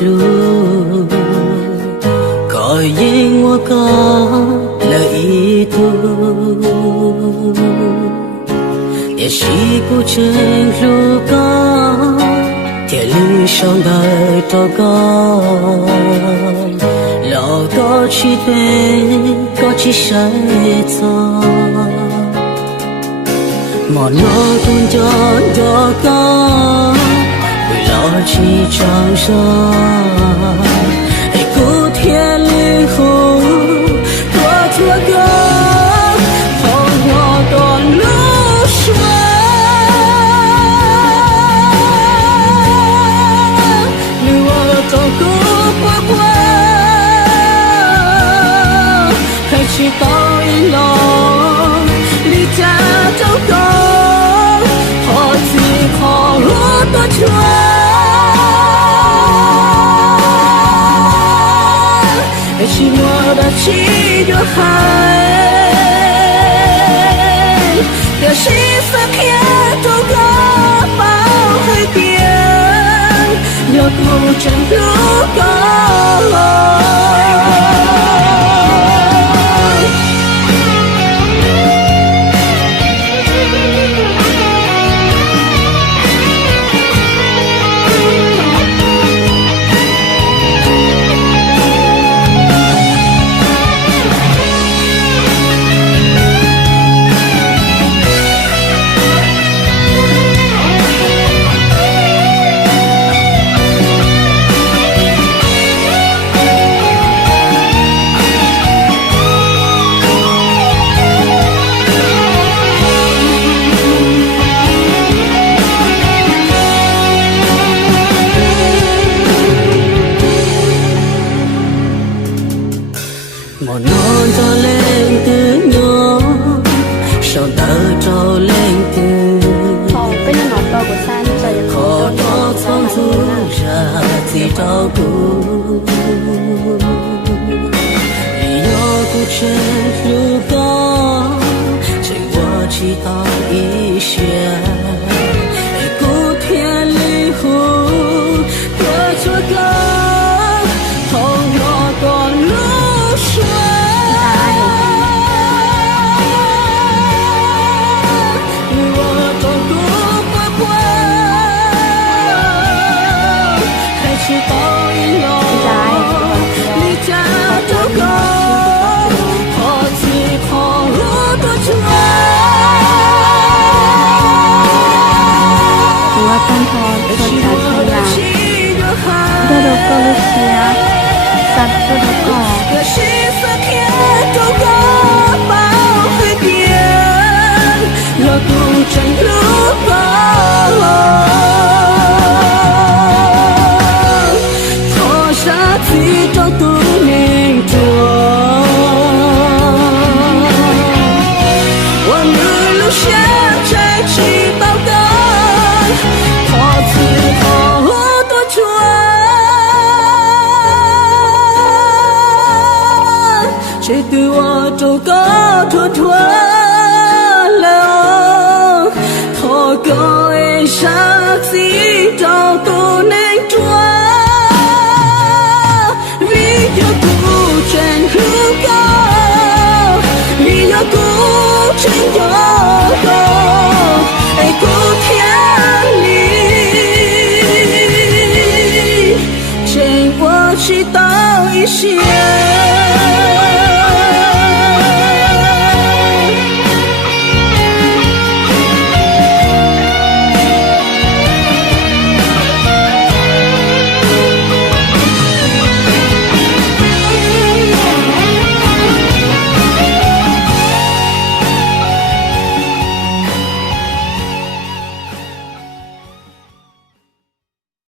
路，可因我个了一途，也是不真路个，铁路上的祷告，老高起对，高起谁走？莫诺顿着祷告。老起长沙，哎，古天里后，多错个，从我的路上，你我走过不过，还是到一路，离家走过，好几好路多穿。是我的气就海，有时色偏都个包海边，有苦真如高。một non cho lên từ nhỏ sau đó trâu lên từ khó đó phong du ra thì trâu cũ vì do cuộc chơi lúc đó chạy qua chỉ tao ý xe cố thiên lý hồ qua cho ca không nhỏ còn lúc xuân只对我走高。